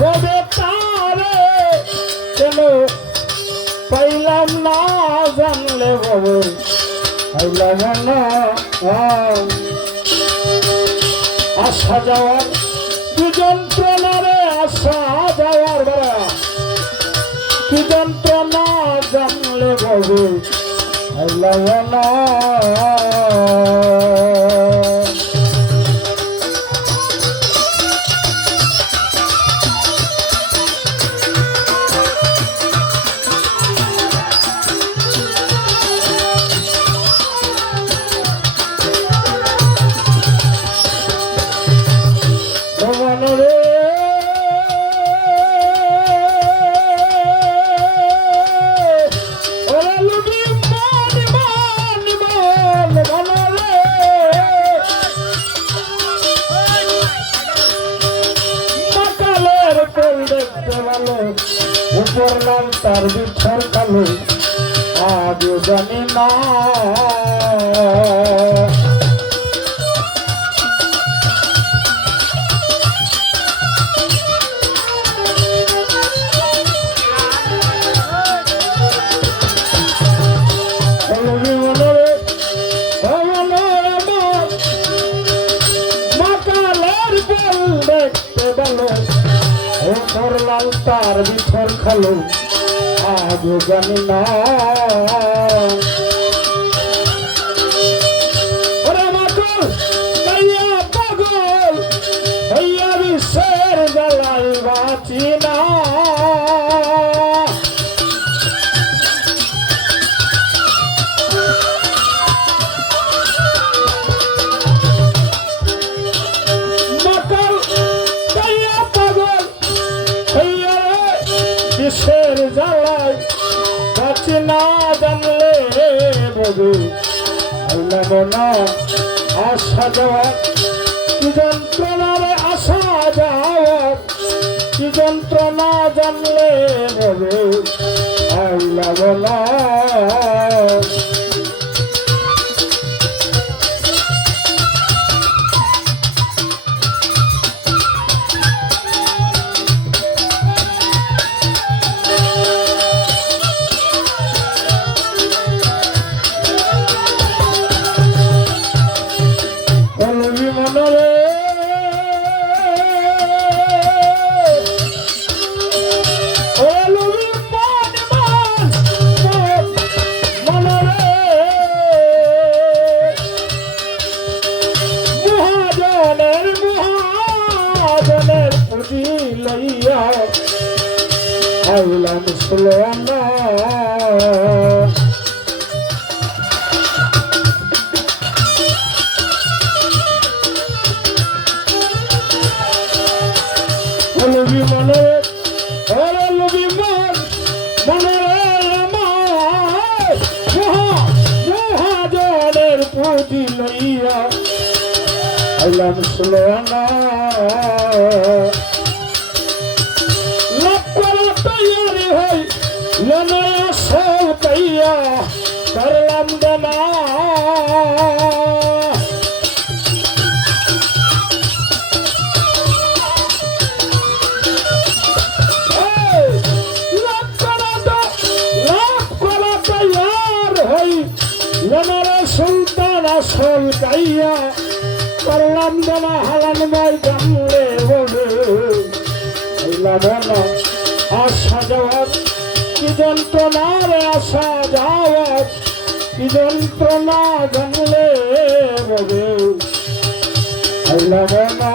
কবে তারে কেন পাইলাম না জানলে বাবু পাইলাম না আসা যাওয়ার কি যন্ত্রণা রে আসা যাওয়ার বেড়া কি যন্ত্রণা জানলে বাবু পাইলাম না উপর নাম তার বিছর কালো আজও জানি না লাল তার বিছর খালো আজও জানি না ওরে মাকল কাইয়া পাগল হইয়া বিশ্বের জ্বালাই বাঁচি না বিশ্বের জ্বালায় বাঁচি না জানলে বধু আইলাম না আসা যাওয়ার কি যন্ত্রণারে আসা যাওয়ার কি যন্ত্রণা জানলে বধু আইলাম না লইয়া আইলাম সুলনা লবি মনে লবি মন মনে আমার মহাজনের পুঁজি লইয়া আইলাম সুলনা করলাম দেনা সুলতান আসল কাইয়া করলাম দেনা হালান ভাই জানলে বলে আসা যাওয়ার কি যন্ত্রণার আসা যাওয়ার কি যন্ত্রণা জানলে বলে আইলাম না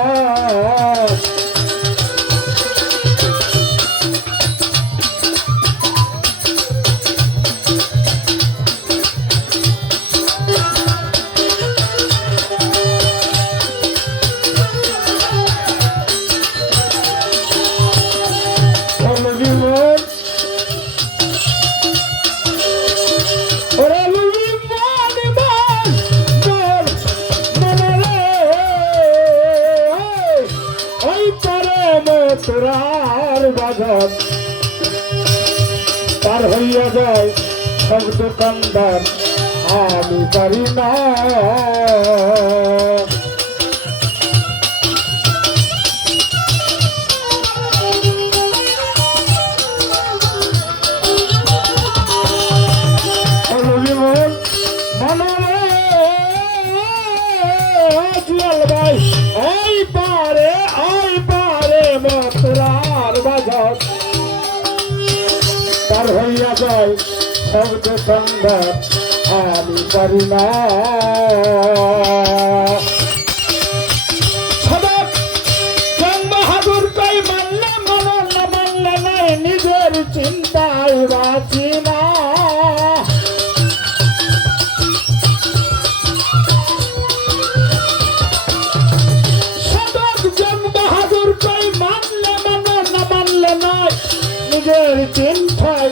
তোরার বাজার পার হইয়া যায় সব দোকানদার আমি পারি না তোরার বাজত তার হইয়া যায় শব্দ সুন্দর আমি পারি না সদক জং বাহাদুর কই মানলে মানো না মানলে নাই নিজের চিন্তায় বাঁচি না সদক জং বাহাদুর কই মানলে মানো না মানলে নাই নিজের চিন্তায়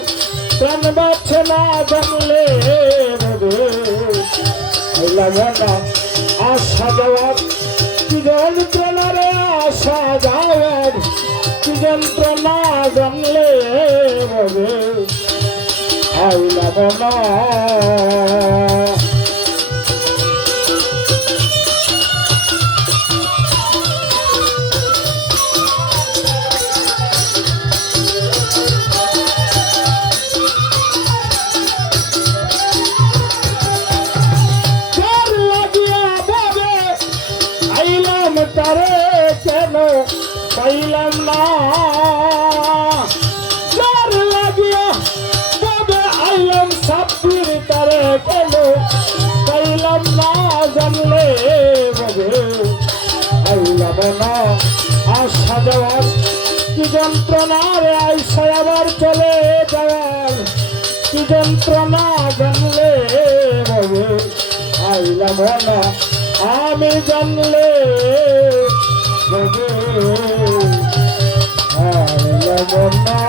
প্রাণ বাঁচে না জানলে আশা যাওয়ার কি যন্ত্রণা রে আশা যাওয়ার কি যন্ত্রণা জানলে আইলাম না তারে কেন পাইলাম না যার লাগিয়া তবে আইলাম সাব্বির তারে কেন পাইলাম না জানলে ববে আইলাম না আশা যাওয়ার কি যন্ত্রণা রে আইসা আবার চলে যাওয়ার কি যন্ত্রণা জানলে ববে আইলাম না আমি জানলে আইলাম না